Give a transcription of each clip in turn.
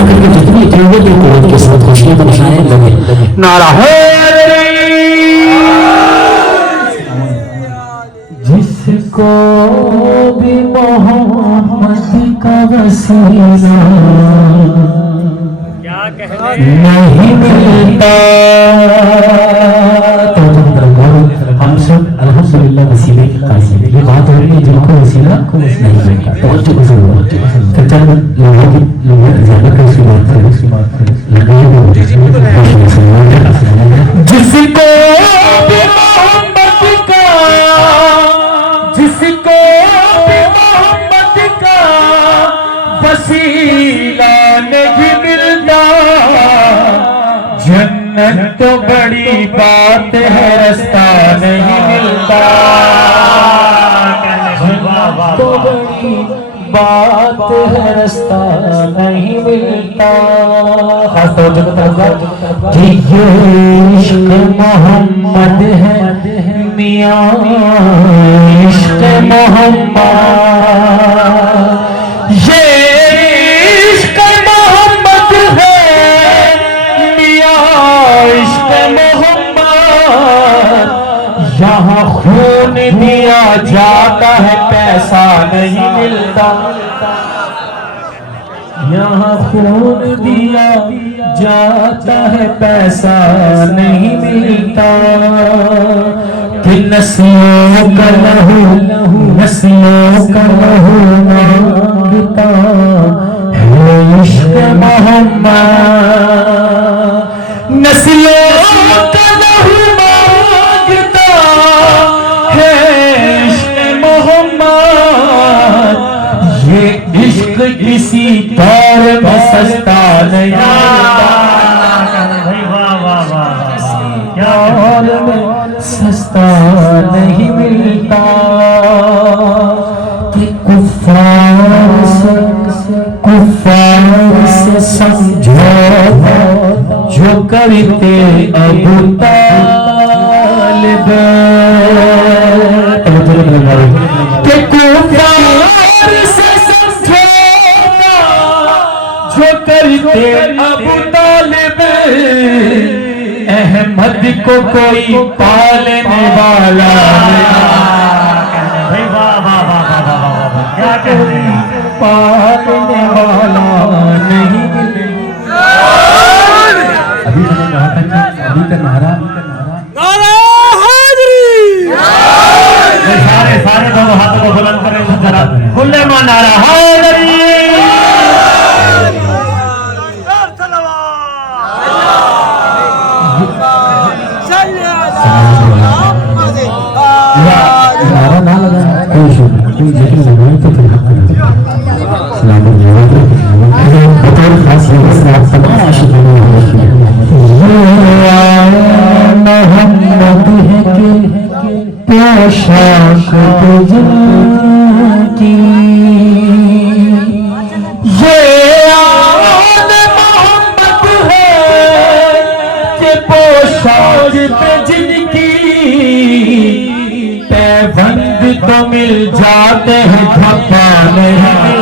बढ़ करके जितनी जरूरत है कुवत के साथ खुशियां मनाने लगे। नारा है जिसको भी मोहम्मद का वसीला नहीं मिलता, तो हम सब अल्हम्दुलिल्लाह वसीले के कासिल। ये बात हो रही है जिनको वसीला नहीं मिलता, तो अच्छे को जरूर तो चल लोगों की ज्यादा कर उसकी बात करें जिसको भी मोहम्मद का, जिसको भी मोहम्मद का वसीला नहीं मिलता, जन्नत तो बड़ी बात है रास्ता नहीं मिलता, तो बड़ी बात है रास्ता नहीं मिलता। खास तौर से कि ये इश्क मोहम्मद है मियां इश्क मोहम्मद, ये इश्क मोहम्मद है मियां इश्क मोहम्मद, यहाँ खून दिया जाता है पैसा नहीं मिलता, यहाँ खून दिया जाता है पैसा नहीं मिलता, कि नस्लों का लहू नस्लों का लहू मांगता है इश्क मोहम्मद, नस्लों का लहू मांगता है इश्क मोहम्मद, ये इश्क किसी दौर में सस्ता नहीं दौर में सस्ता नहीं मिलता, कि कुफ्फार से समझौता जो करते अबू तालिब, कि कुफ्फार से समझौता जो करते अबू तालिब, अहमद को कोई पालने वाला नहीं, क्या कोई पालने वाला नहीं। अभी मैंने कहा था कि अभी का नारा सारे दोनों हाथों को बुलंद करें जरा, खुले मां नारा हैदरी। नारा ना लगा कोई शुरू कोई जिक्र लगाए तो फिर हम करेंगे। सलाम बतौर खास आप तमाम आशिक़ान मोहम्मद है कि पोशाक जिनकी, ये आन मोहम्मद है कि पोशाक जिनकी, पैबंद तो मिल जाते हैं धब्बा नहीं,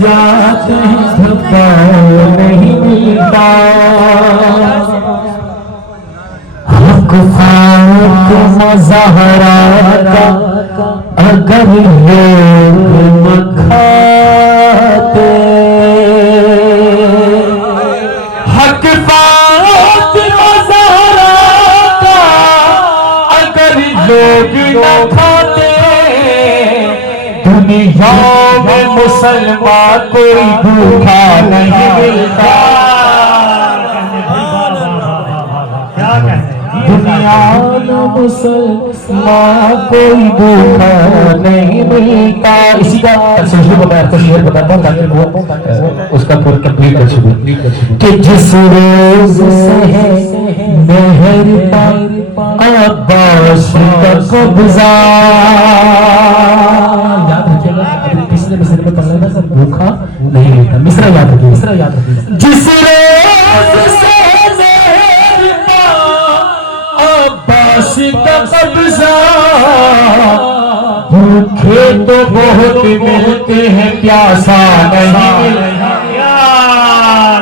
जाते हैं धब्बा नहीं मिलता, हक फाक मुज़ाहरा का अगर लोग खाते, हक फाक मुज़ाहरा का अगर लोग न खाते, दुनिया में मुसलमान कोई भूखा नहीं मिलता, दुनिया में मुसलमान कोई भूखा नहीं मिलता। इसी का शेर बताता हूँ ताकि वो उसका पूरा कंप्लीट कर सके, कि जिस रोज से है मेहरबान अब्बास का कब्जा, याद रखिएगा पिछले मिसरे में पढ़ लेना सब भूखा नहीं मिलता, मिसरा याद रखिए, मिसरा याद रखिए, जिस रोज से अब्बास का कब्जा, भूखे तो बहुत मिलते हैं प्यासा नहीं मिलता। क्या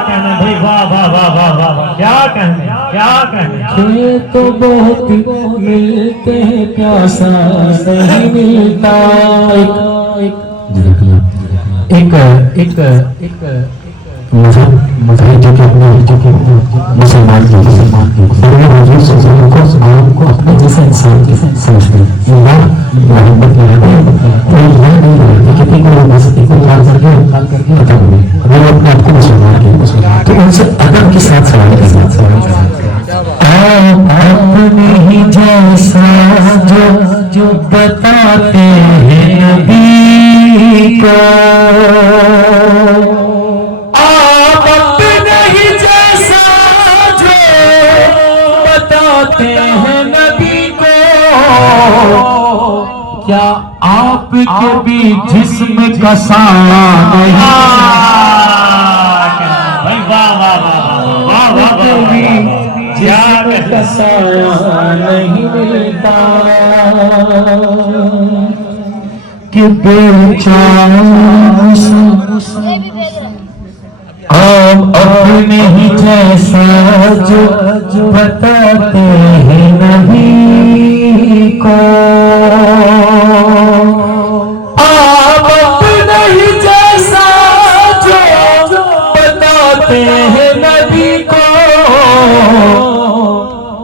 कहना भाई, वाह वाह वाह वाह वाह, क्या कहने क्या कहने। तो बहुत मिलते हैं प्यासा नहीं मिलता। एक मुझे जो कि मुसलमान को अपने जैसे इंसान समझते हैं, मोहब्बत तो यह नहीं रहती कि मस्ती को खाल करके खत्म हो गई, वो अपने आप को मुसलमान के, तो उनसे अदब के साथ सवाल करना। अपने ही जैसा जो बताते हैं नबी को, आप अपने ही जैसा जो बताते हैं नबी को, क्या आपके भी जिस्म का साया नहीं, नहीं मिलता कि बेचारा आप अपने ही जैसा जो बताते हैं नबी को, आप अपने ही जैसा जो बताते हैं नबी को,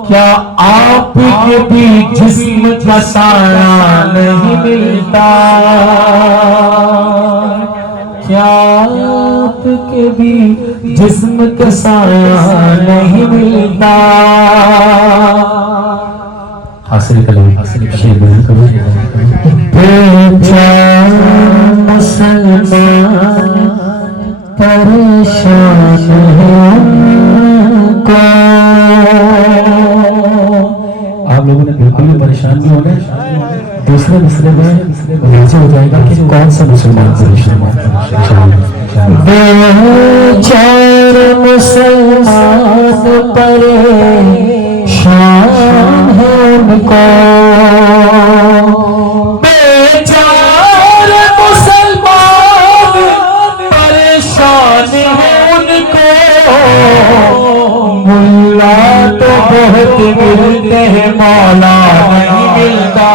क्या आपके भी जिस्म का साया नहीं मिलता, क्या आपके भी जिस्म का साया नहीं मिलता। हासिल करें, शेर बयान करें। बेचारा मुसलमान परेशान है उनको, आप लोगों ने बिल्कुल भी परेशान नहीं होना। दूसरे मिसरे में वाज़ेह हो जाएगा कि कौन सा मुसलमान परेशान है। बेचारे मुसलमान परेशान है उनको, बेचारे मुसलमान परेशान है उनको, मुल्ला तो बहुत मिलते हैं मौला नहीं मिलता।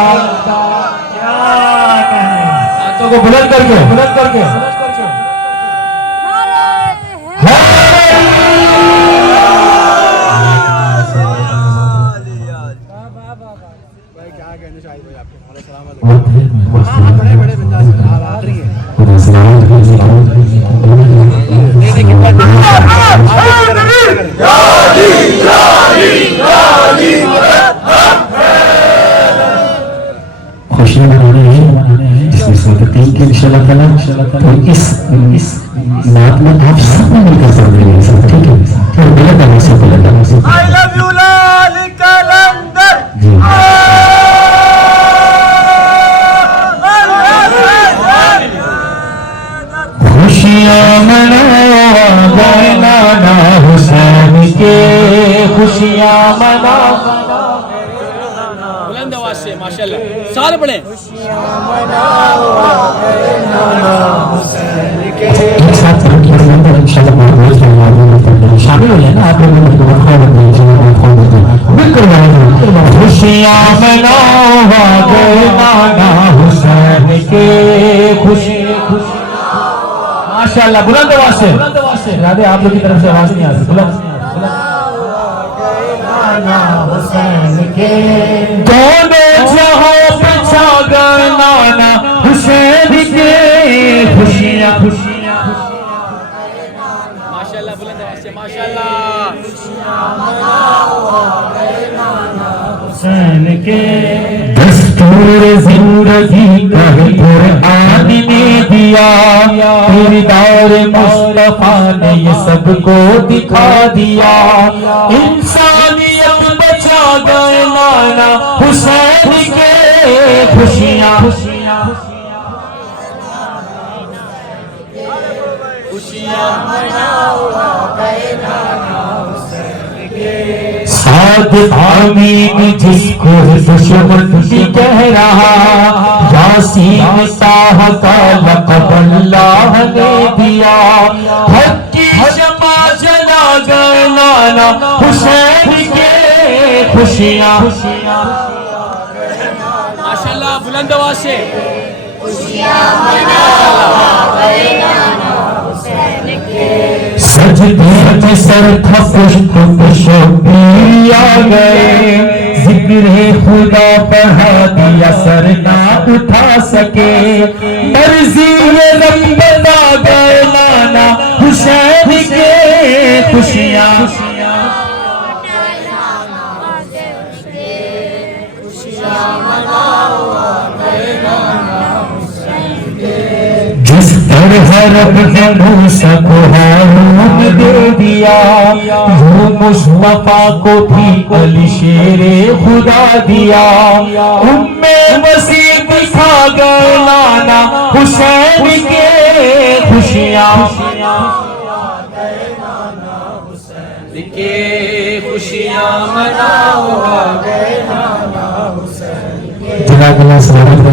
हाथों को बुलंद करके खुशियां मनाने हैं जिसमें सदक़े की इंशाअल्लाह ताला। तो इस नात में आप सब मिलकर पढ़ेंगे, सब ठीक है। तो बुलंद आवाज़ से बुलंद आवाज़ से आई लव यू लाल कलंदर जी। खुशियां मनाओ नाना हुसैन के, खुशियां मनाओ बुलंद आवाज से माशाल्लाह सारे पढ़े। शामिल हो जाए ना आप लोग, बिल्कुल खुशियां मनाओ नाना हुसैन के, खुशी माशाल्लाह। बुलंद आवाज से राधे, आप लोग की तरफ से आवाज नहीं आती। बुलंद हुसैन के दोनों जहां पे छा गए नाना हुसैन के, खुशियां माशाल्लाह बुलंद आवाज से माशाल्लाह। हुसैन के दस्तूर जिंदगी का कुरान ने दिया, किरदार मुस्तफा ने ये सबको दिखा दिया, इंसानियत बचा गए नाना हुसैन के, खुशियां साद आमीन जिसको दुश्मन भी कह रहा, या यासीन ताहा का लक़ब अल्लाह ने दिया। हक की शमा जला गए नाना हुसैन के खुशियाँ। माशाल्लाह बुलंद आवाज से सजदे में सर था पुष्प आ गए। जिक्र खुदा बढ़ा दिया सर ना उठा सके। मर्जी ये रब बता गए नाना हुसैन के खुशियाँ। जिस तरह रब ने मूसा को हारून दे दिया, यूं मुस्तफा को भी अली शेरे खुदा दिया। उम्मे मसीह दिखा गए नाना हुसैन के खुशियाँ। खुशियाँ मनाओ आ गए नाना हुसैन। जनाब सलामत का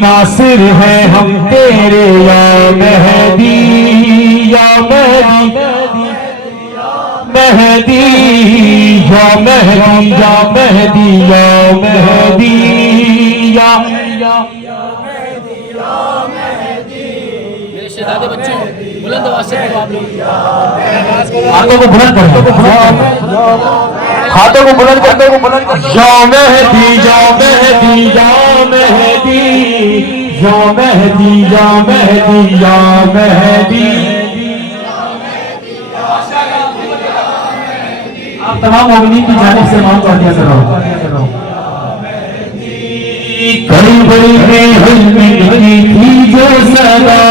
नासिर है हम तेरे या मेहदी या मेहदी मेहदी या मेहदी या मेहदी या मेहदी या मेरे शहजादे बच्चों बुलंद आवाज से आप लोग हाथों को बुलंद करो, हाथों को बुलंद करते हो बुलंद करो। या मेहदी या मेहदी या मेहदी या मेहदी या मेहदी या मेहदी। आप तमाम मोमिनीन की जानिब से मांग कर दिया करो। कई बड़ी में थी जो सदा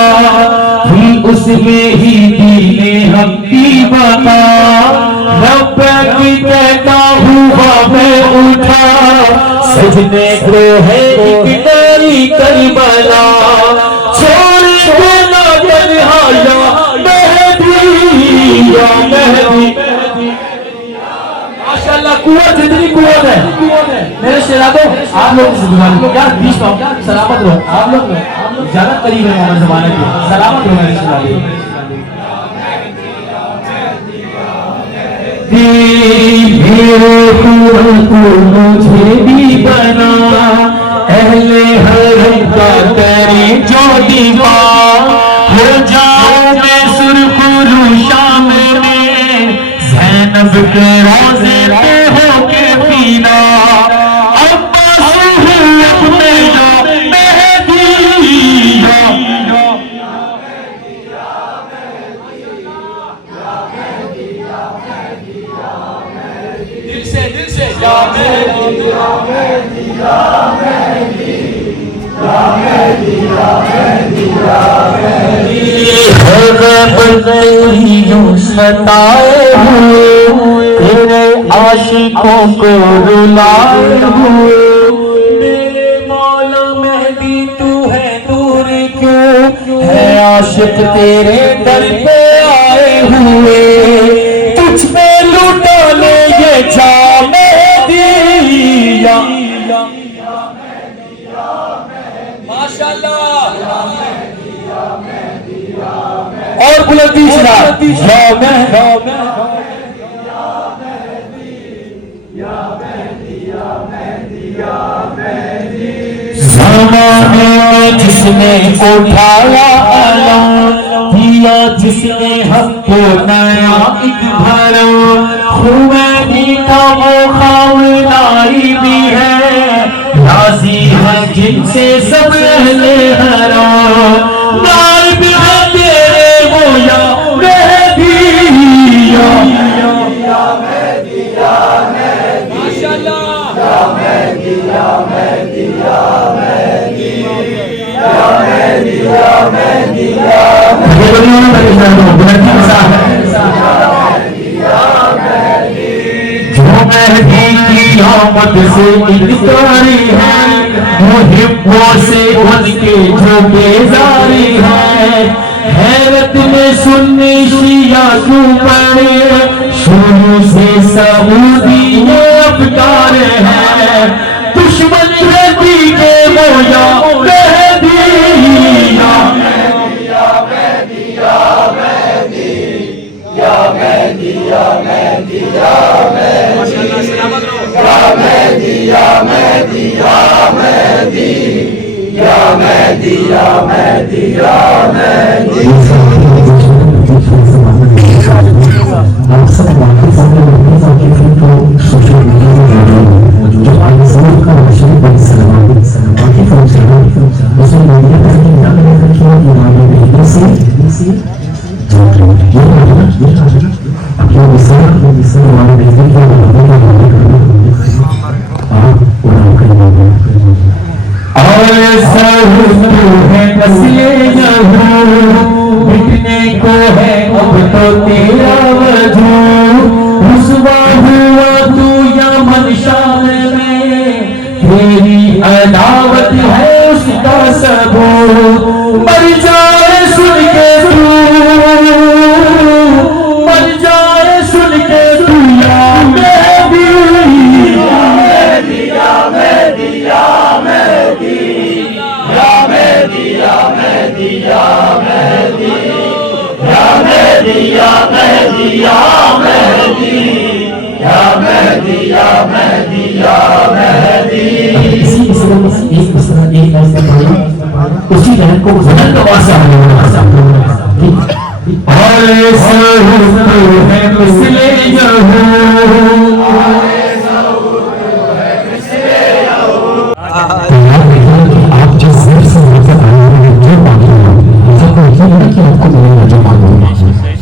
थी उसमें ही दीने हम की बता। रब की कहता हुआ मैं उठा सजने को है एक नई करबला। छोड़ के ना तन्हा या मेहदी या मेहदी। माशाअल्लाह कुव्वत जितनी कुव्वत है मेरे शहजादों आप लोग यार बीच में सलामत रहो। आप लोग ज्यादा करीब है हमारे जमाने के, सलामत रहो मेरे शहजादों। मुझे भी बना अहले हरम का करे जो दीवार। हो जाऊं मैं सुरखुरू शाम में ज़ैनब के रोज़े पे हो के पीना। अब्बास हूँ अपने जो यूं सताए हुए तेरे आशिकों को रुलाए हुए मेरे मौला मेहदी तू है दूर क्यों है आशिक तेरे दर पे आए हुए तुझ पे लुटाने ये जाम दिया माशाल्लाह और बुलंदी सुना ज़माने में जिसने उठाया अलम दिया जिसने हमको नया एक भरम खुमैनी का वो खामनाई भी है राजी है जिनसे सब अहले हराम नाइब है तेरे वो या मेहदी या जो मेहदी की आमद से इनकारी है मुहिब्बों से उनके जो बेजारी है हैरत में सुन्नी शिया क्यों पड़े शुरू से सऊदी ये अफकार है दुश्मन मेहदी के मोया मिटने को है अब तो तेरा वजूद रुसवा हुआ तू यमन शान में तेरी अदावत है उसका सबूत मर जाए सुन के तू मर जाए सुन के तू या मेहदी उसी लहर को बुलंद आवाज से आप जिस जर से लेकर आए हैं जो मांगे आपको यकीन है कि आपको मिलेगा जो मांगे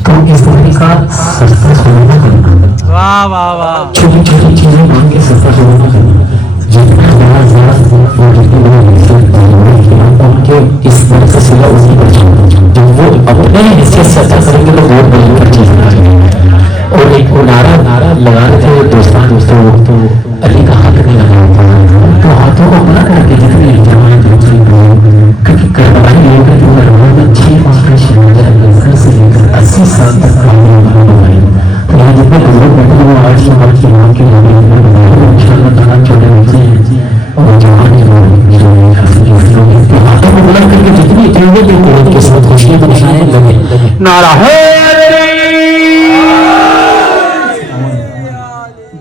तो इस तरह का सस्ता सोना करना वाह वाह वाह छोटी छोटी चीजें मांग के सस्ता सोना करना जितना ज्यादा वो जितनी बड़ी उनके इस तरह से सिला उसी पर जब वो अपने हिस्से से अच्छा करेंगे तो बहुत बड़ी चीज और एक वो नारा लगा रहे थे दोस्तों तो अली का हाथ नहीं लगा होता तो हाथों को बना करके जितनी जवान क्योंकि करवाई लेकर जो करवाई में 6 माह का शहर से लेकर 80 साल तक काम बनाई तो यहाँ जितने लोग बैठे वो आज की माँ के इंशाल्लाह छोटे बच्चे हैं और जवान हाथों को बुलंद करके जितनी चीजें के साथ खुशियां बनाए लगे नारा है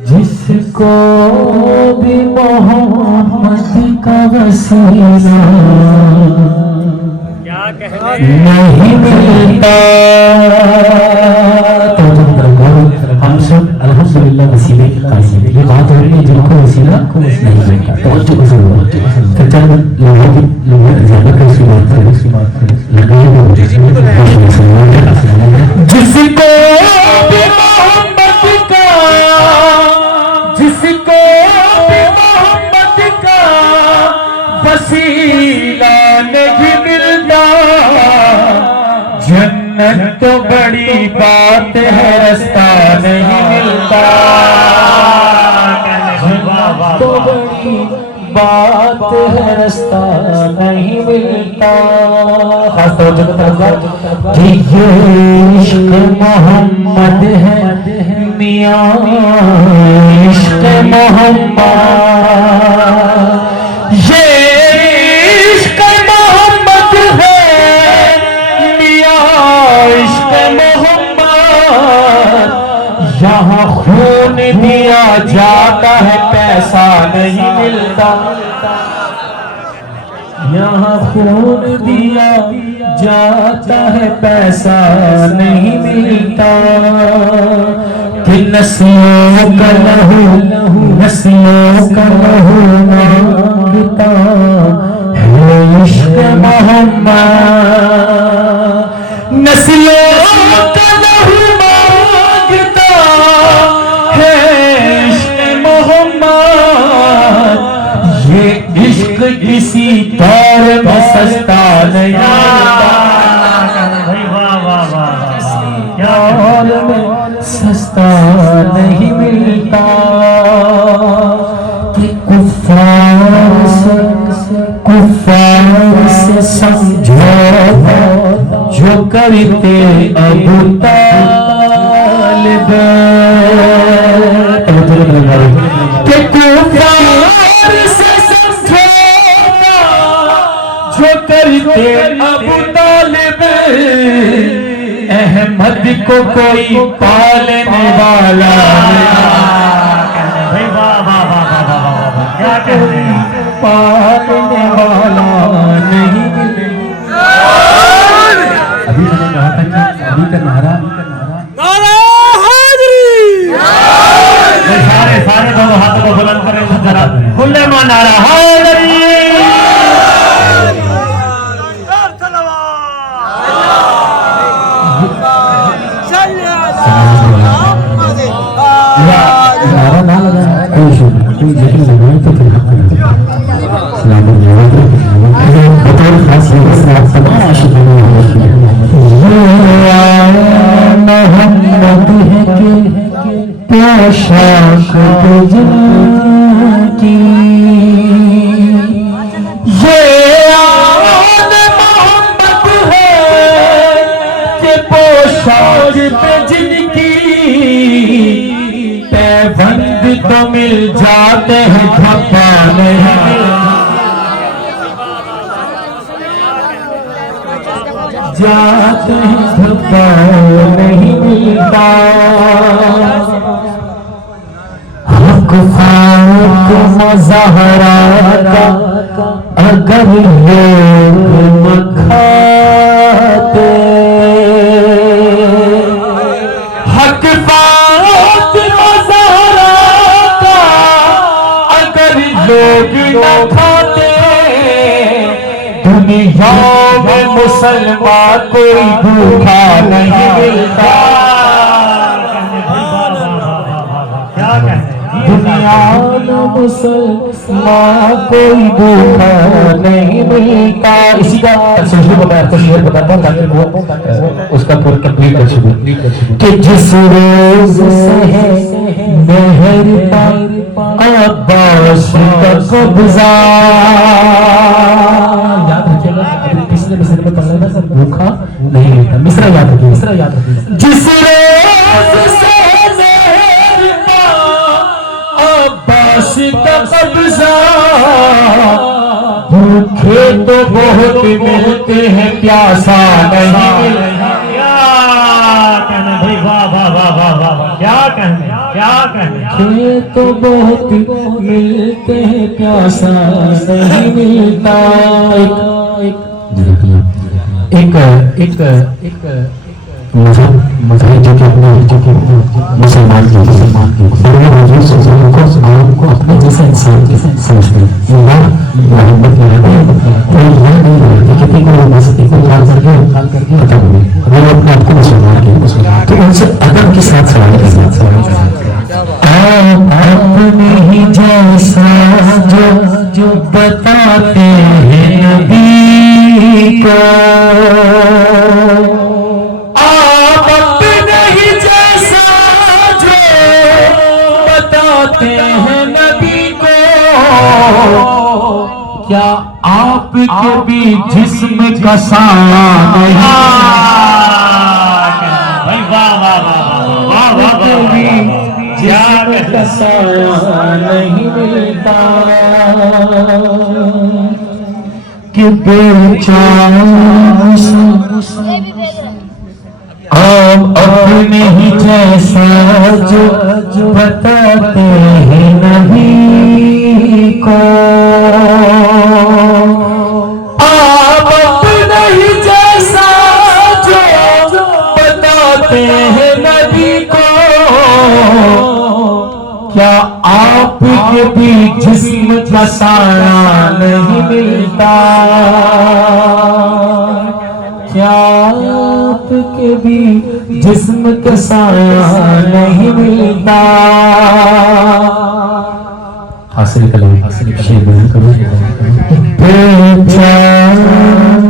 जिसको भी मोहम्मद का वसीला क्या कहने नहीं मिलता तो हम सब अल्हम्दुलिल्लाह वसीले के कासिल ये बात हो रही है जिनको वसीला नहीं मिलता तो जो तो चल लोगों ज्यादा कैसी बात करें जिसको भी मोहम्मद का वसीला नहीं जन्नत तो बड़ी बात है, रास्ता नहीं मिलता। तो बड़ी बात है, रास्ता नहीं मिलता। खास तौर से ये इश्क मोहम्मद है, मियाँ इश्क मोहम्मद, ये इश्क मोहम्मद है, मियाँ इश्क मोहम्मद। यहाँ खून दिया जाता है, पैसा नहीं मिलता। यहाँ खून दिया जाता है, पैसा नहीं मिलता। कि नस्लों का लहू, नस्लों का लहू मांगता है इश्क मोहम्मद। नस्लों का लहू मांगता है इश्क मोहम्मद। ये इश्क किसी दौर में सस्ता नहीं मिलता। दौर में सस्ता नहीं मिलता। कि कुफ्फार से समझौता जो करते अबू तालिब। कि कुफ्फार से समझौता जो करते अबू तालिब। अहमद को कोई पालने वाला नहीं, क्या कहते हैं, पालने वाला नहीं मिले। अभी मैंने कहा था कि अभी का नारा सारे दोनों हाथों को बुलंद करें जरा, खुले मां नारा हाज़री। नारा ना लगा कोई कोई जिक्र लगाए तो फिर सलाम बतौर खास तमाम आशिक़ान मोहम्मद है कि पोशाक की। ये आन मोहम्मद है कि पोशाक पे जिनकी पैबंद तो मिल जाते हैं, धब्बा नहीं जाते हैं, धब्बा नहीं मिलता। हक फाक मुज़ाहरा का अगर लोग मखाते, हक फाक मुज़ाहरा का अगर लोग न खाते, दुनिया में मुसलमान कोई भूखा नहीं मिलता। दुनिया में मुसलमान कोई भूखा नहीं मिलता। इसी का सोचने को मैं आपको शेर बताता हूँ ताकि वो उसका पूरा कंप्लीट कर सकूं। कि जिस रोज से है मेहरबा अब्बास का कब्जा, याद रखिएगा पिछले मिसरे में पढ़ा था, सब भूखा नहीं मिलता। मिसरा याद रखिए, मिसरा याद रखिए। जिस रोज से अब्बास का कब्जा, भूखे तो बहुत मिलते हैं, प्यासा नहीं मिलता। भाई वाह वाह वाह वाह वाह, क्या कहने, क्या कहने। भूखे तो बहुत मिलते हैं, प्यासा नहीं मिलता। एक मुझे जो कि अपने मुसलमान की को अपने जैसे इंसान के समझते हैं, मोहब्बत में नहीं रहती कितनी को बस इनको निकाल करके खत्म हो गई। अगर अपने आपको मुसलमान की तो उनसे अदब के साथ सवाल के साथ अपने ही जैसा जो बताते हैं नबी को, आपके भी जिस्म का साया नहीं, भाई वाह वाह वाह वाह वाह वाह जिस्म का साया नहीं मिलता कि बेचारा आप अपने ही जैसा जो बताते हैं नहीं को, आप अपने ही जैसा जो बताते हैं नबी को, क्या आपके भी जिस्म का साया नहीं मिलता, क्या आपके भी जिस्म का साया नहीं मिलता। हासिल करो, बेचारा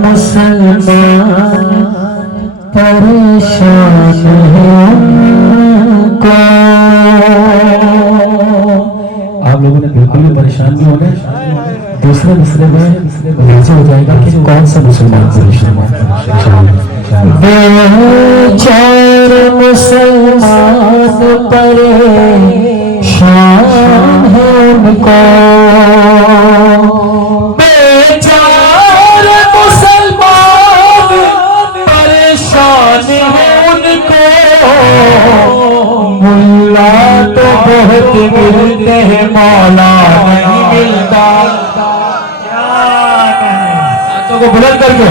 मुसलमान परेशान है उनको। आप लोगों ने बिल्कुल भी परेशान नहीं होना, दूसरे मिसरे में वाज़ेह हो जाएगा कि कौन सा मुसलमान परेशान है। बेचारे मुसलमान परेशान है उनको, बेचारे मुसलमान परेशान है उनको, मुल्ला तो बहुत मिलते हैं मौला नहीं मिलता। हाथों को बुलंद करके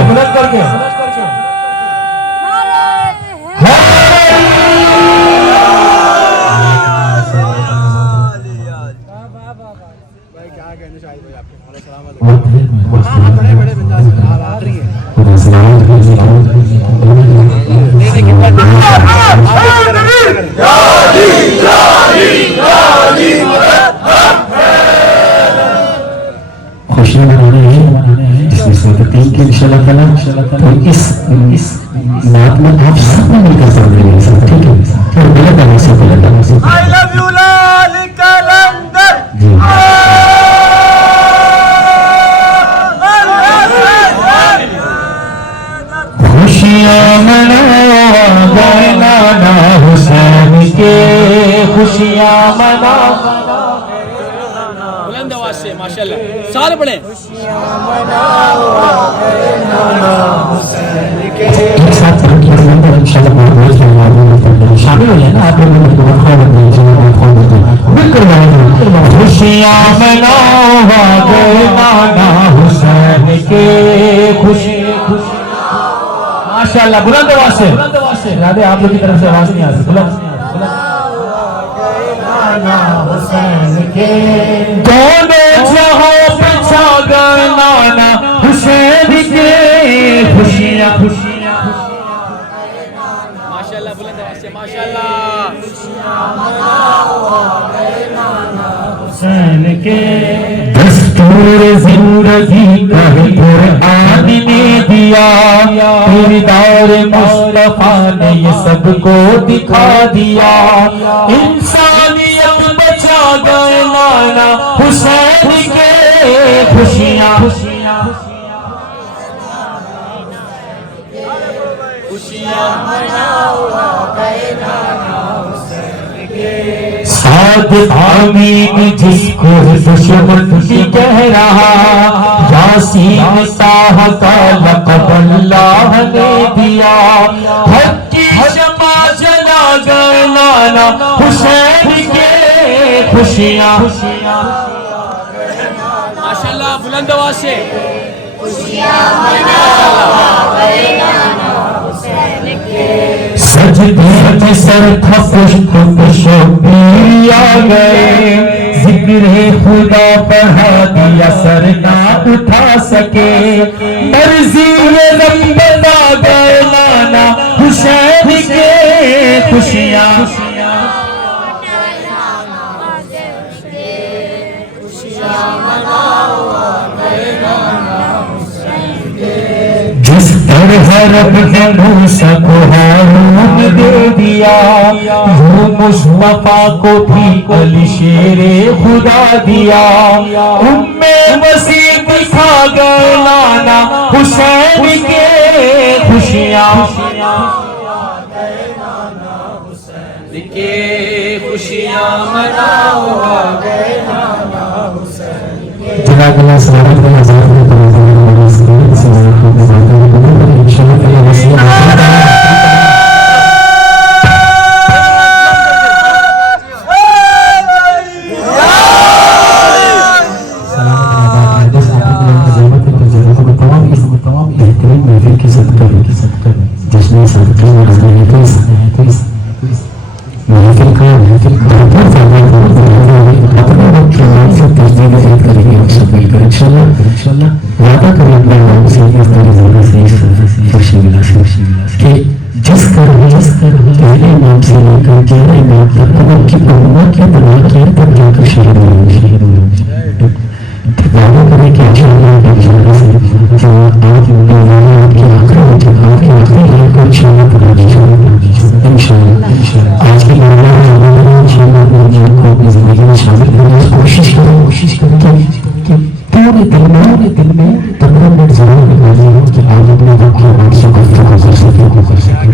खुशियां मनाने हैं जिसमें तीन की इंशाल्लाह ताला। तो इस नात में आप सब मिलकर सामने ले सकते, ठीक है। और गलत आवाज से आई लव यू लाल कलंदर जी। खुशियां मनाओ नाना हुसैन के, खुशियां मनाओ बुलंद आवाज से माशाल्लाह सारे पढ़े। एक साथ शामिल हो जाए ना आप लोगों बिल्कुल। खुशियां मनाओ नाना हुसैन के, खुशी माशाल्लाह। बुलंद आवाज से राधे, आप लोग की तरफ से आवाज नहीं आ रही, बुलंद हुसैन के। दोनों जहां पे छा गए नाना हुसैन के, खुशियां माशाल्लाह बुलंद आवाज से माशाल्लाह। हुसैन के दस्तूर जिंदगी का कुरान ने दिया, किरदार मुस्तफा ने ये सबको दिखा दिया। इंसानियत बचा गए नाना हुसैन के, खुशियां सादिक आमीन जिसको दुश्मन भी कह रहा, यासीन ताह का लक़ब अल्लाह ने दिया। हक की शमा जला गए नाना हुसैन के, खुशियां माशाल्लाह बुलंद आवाज से सजदे में सर था पुष्प आ गए, जिक्र खुदा बढ़ा दिया सर ना उठा सके। मर्जी ये रब बता गए नाना हुसैन के, खुशियां जिस तरह रब ने मूसा को हारून दे दिया, वो मुस्तफा को भी अली शेरे खुदा दिया। उम्मे वसीत दिखा गए नाना हुसैन के खुशियाँ के खुशियाँ मनाओ आ गए नाना हुसैन जज़ाकल्लाह सलामत का हज़ार में वादा करें अपने नाम से इस तरह से खुशी मिला कि जिस पहले नाम से लेकर 11 नाम तक अगर की उम्मत की बना किया तब जाकर शहीद हुए वादा करें कि इंशाअल्लाह जो आज आपकी आखिरी लाइन को इंशाअल्लाह पूरा इंशाअल्लाह आज की इंशाअल्लाह को अपनी जिंदगी में शामिल करने की कोशिश करें कि पूरे दिल में 15 मिनट जरूर निकालिए कि आप अपने रब की आवाज़ से गुफ्तगू कर सकें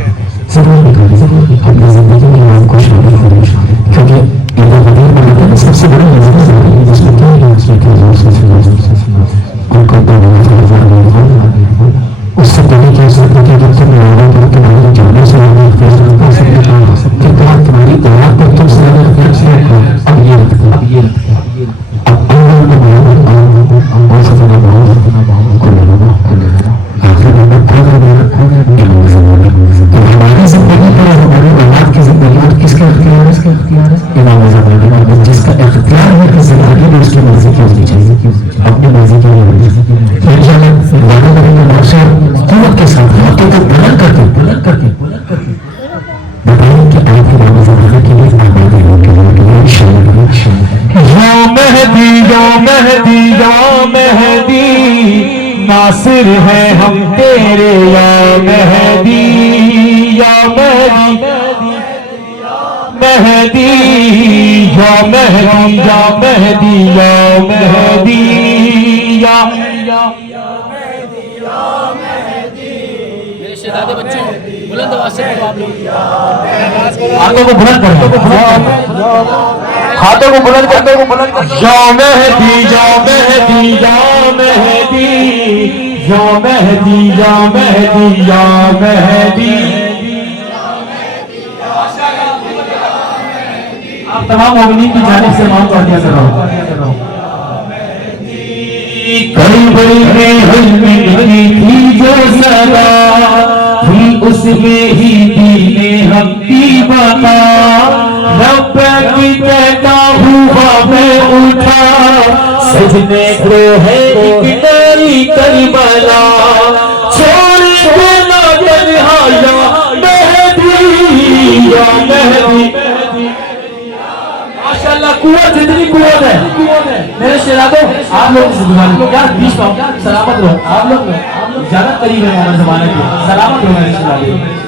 जरूर निकालिए अपनी जिंदगी में आपको शामिल करें क्योंकि इधर बदल में आता है सबसे बड़ी नजर है जिसमें क्या है उसमें क्या जोर से उनको तो उससे पहले क्या सकते कि जब तुम लोगों पर तुम्हारे जाने से कि तुम्हारी दुआ पर तुम से अब ये रखते हमारी जिंदगी पर हमारी औलाद की जिंदगी पर किसका इख्तियार है इमाम ज़माने जिसका इख्तियार है कि जिंदगी में उसकी मर्जी की होनी चाहिए अपनी मर्जी की नहीं होनी इंशाअल्लाह वादा करेंगे मौसम क़ुव्वत के साथ हाथों को बुलंद करके बताएं कि आप इमाम ज़माने के लिए आबाद होंगे इंशाअल्लाह या मेहदी नासिर है हम तेरे या मेहदी या मेहदी या मेहदी या मेहदी या मेहदी या मेरे शहजादे बच्चों बुलंद आवाज से आप लोग हाथों को बुलंद करो हाथों को बुलंद कर या मेहदी या मेहदी या मेहदी या मेहदी या मेहदी या मेहदी आप तमाम मोमिनीन की जानिब से मांग कर दिया करो कई बड़ी बेहलमी थी जो सदा थी उसमें ही दीने हम की बता रब की कहता हुआ मैं उठा सजने को है एक नई करबला छोड़ देना तन्हा या मेहदी या मेहदी माशाअल्लाह कुव्वत जितनी कुव्वत है मेरे शहजादों आप लोग क्या बीच पाओ सलामत रहो आप लोग ज्यादा करीब है हमारे ज़माने के सलामत रहो मेरे शहजादे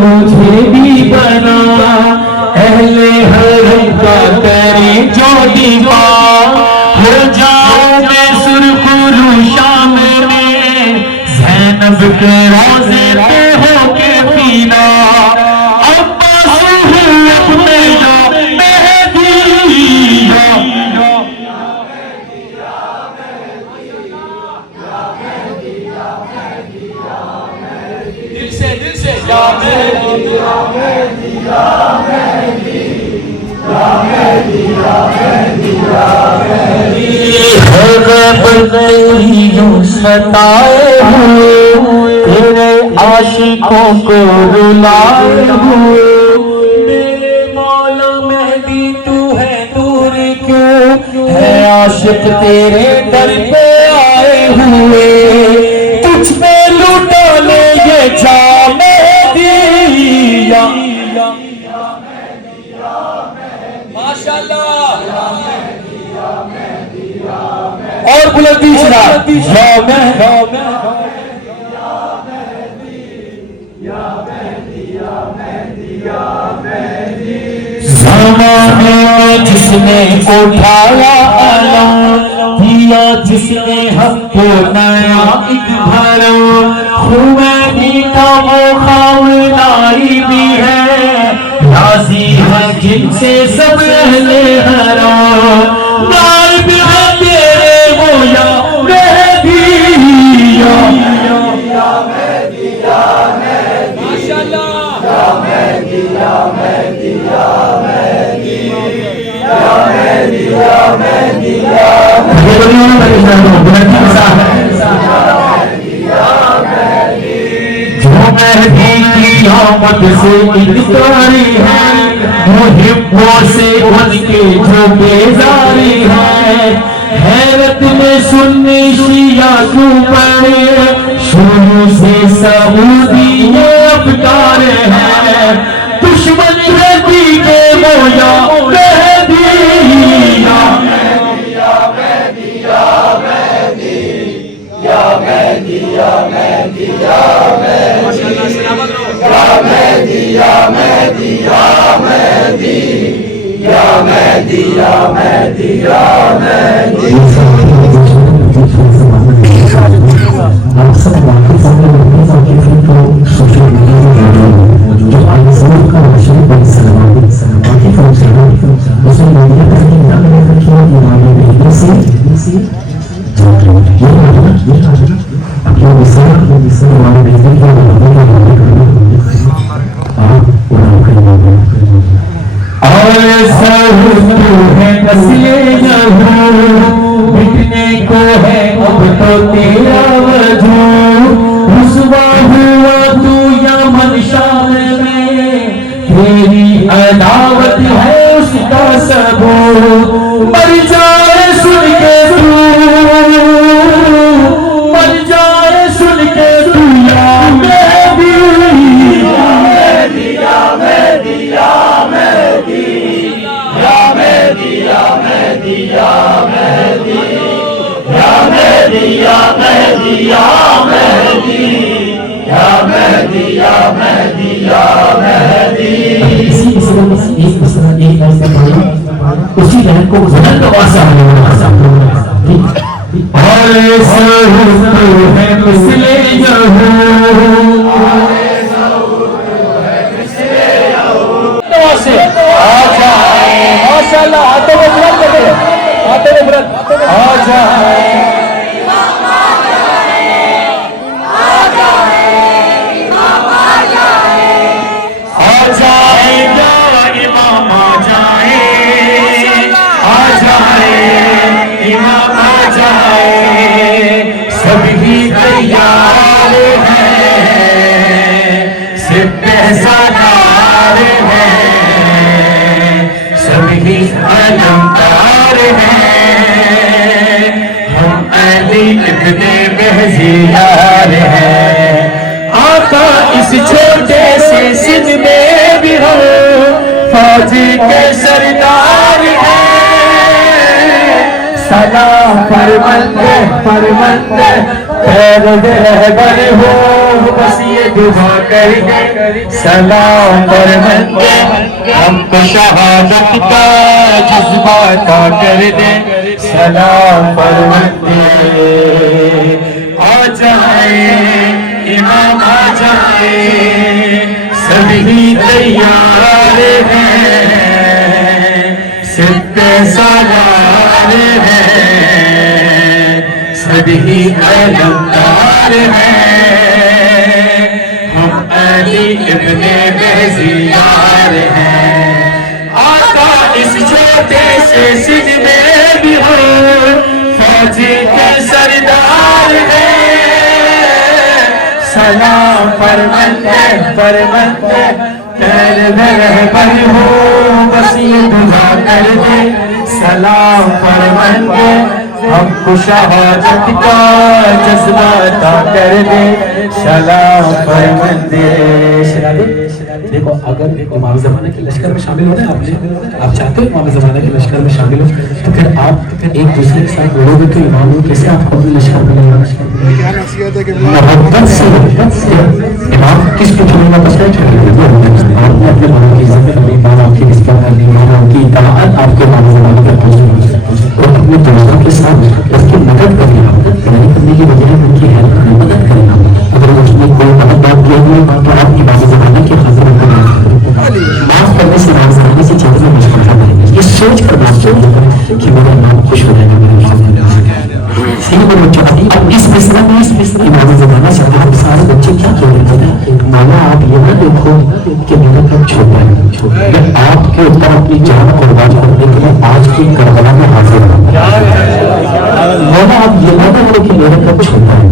मुझे भी बना अहले हरम का करे जो दीवार हो जाऊं मैं सुरखुरू शाम में ज़ैनब के रोज़े पे हो के पीना अब्बास अपने या मेहदी या दिल से या मेहदी या मेहदी या मेहदी या मेहदी या मेहदी या मेहदी ही जो सताए हुए तेरे आशिकों को रुलाए हुए मेरे मौला मेहदी तू है दूर क्यों है आशिक तेरे दर पे आए हुए तुझ पे लूटा ले ये जा मेहदी या माशाअल्लाह और बुलंदी शरा जिसने उठाया अलम, दिया जिसने हमको नया एक भरम, खुमैनी का वो खामनाई भी है, राजी है जिनसे सब अहले हराम, नाइब है तेरे वो या मेहदी, या की आमद से इनकारी है, मुहिब्बों से उनके जो बेजारी है, हैरत में सुन्नी शिया क्यों पड़े, शुरू से सऊदी ये अफकार है, दुश्मन है दी के मोया मेहदी, आप सब वाकिफ होंगे तो सोशल मीडिया में जो आइसोलेट का वर्षन बड़ी सलामत वाकिफ हो जाएगा, उसे मीडिया का नहीं ना मैंने रखी है हमारे मीडिया से ये अपने विषय हमारे मीडिया का आप उड़ान करेंगे और है नस्ले मिटने को है अब तो तेरा वजूद, रुसवा हुआ तू या मनशान में, तेरी अदावत है उसका सबूत, मर जाए सुन के तू, मर जाए सुन के तू या मेहदी, उसी लहर को जन्नत का वासा है और है मिसले माशाअल्लाह, हाथों में बुलंद करके, हाथों में बुलंद, आ जाए सभी तैयार हैं, सिर्फ पैसादार हैं, सभी अलंकार हैं, हम अली इब्ने महजियार हैं, आका इस छोटे से सिंध में भी हो फौजी के सरदार हैं, सलाम फरमंदे फरमंदे रहबर हो, बस ये दुआ कर दे, सलाम फरमंदे हमको शहादत का जज्बा अता कर दे, सलाम फरमंदे आ जाए इमाम आ जाए, सभी तैयार हैं, सिद्ध सालार हैं, सभी अलंकार हैं, हम अली इब्ने महजियार हैं, आका इस छोटे से सिंध में भी हो फौजी के सरदार हैं, सलाम फरमंदे फरमंदे रहबर हो, बस ये दुआ कर दे, सलाम फरमंदे हमको शहादत का जज्बा अता कर दे, सलाम फरमंदे। देखो अगर इमाम ज़माना के लश्कर में शामिल होना है आपने, आप चाहते हो इमाम ज़माना के लश्कर में शामिल हो, तो फिर आप एक दूसरे के साथ लड़ोगे तो इमाम कैसे आप अपने लश्कर में मोहब्बत से इमाम किसको चुनेगा, आपने अपने भाई की इज्जत करनी, आपकी रिस्पेक्ट करनी, आपकी इताअत आपके इमाम सोच कर बात करिए कि मेरा नाम खुश हो जाएगा मेरे सही मेरे बच्चों। अब इस मिसरा में इमाम ज़माना से आप सारे बच्चे क्या कह रहे थे, माना आप ये ना देखो कि मेरा कद छोटा है, मैं आपके ऊपर अपनी जान कुर्बान करने के लिए आज की करबला में हाजिर हूँ। माना आप ये ना देखो कि मेरा कद छोटा है,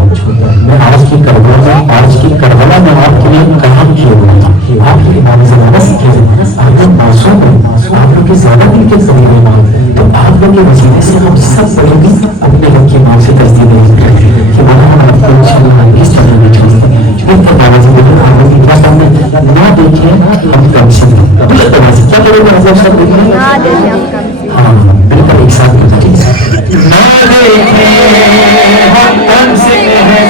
मैं आज की करबला में आपके लिए काम किया हुआ था। आप ये इमाम ज़माना से कह रहे हैं आप लोग मासूम हैं, आप लोग के ज्यादा दिल के करीब हैं, तो आप लोग के वसीले से हम सब बड़े भी अपने घर की माँ से तस्दीक नहीं करते कि माना हम आपको इंशाअल्लाह इस तरह में चलते हैं। एक बाबा जी बोले आप लोग इतना सामने ना देखिए हम कम से क्या करेंगे मतलब सब देखिए हाँ बिल्कुल एक साथ ना देखे हम कम से हैं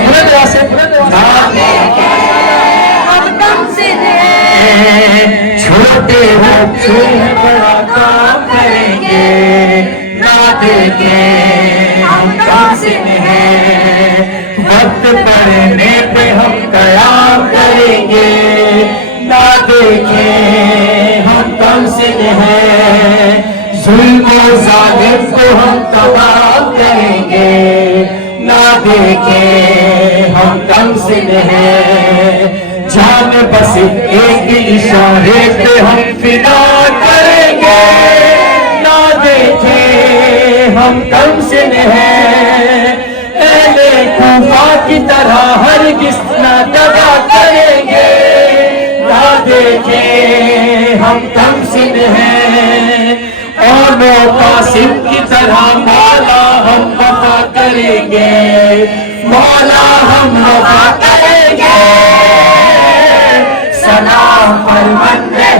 छोटे बच्चे बड़ा काम करेंगे, ना देखे हम कम से हैं, वक्त पड़ने पे हम कयाम करेंगे, ना देखे हम कम से हैं, जुल्म और जालिम को हम तबाह करेंगे, ना देखे हम कम से हैं, जान बस एक इशारे पे हम फिदा करेंगे, ना देखे हम कम से हैं, अहले कूफा की तरह हरगिज़ ना दगा करेंगे, ना देखे हम कम से हैं, और कासिम की तरह मौला हम वफा करेंगे, मौला हम वफा करेंगे। सलाम फरमंदे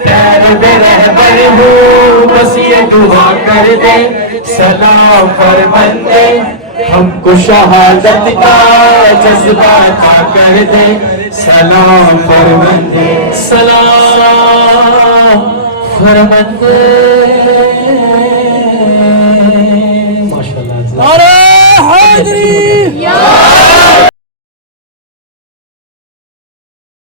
पैर में रहबर हूँ, बस ये दुआ कर दे सलाम फरमंदे, हमको शहादत का जज्बा था कर दे, सलाम फरमंदे, सलाम फरमंदे।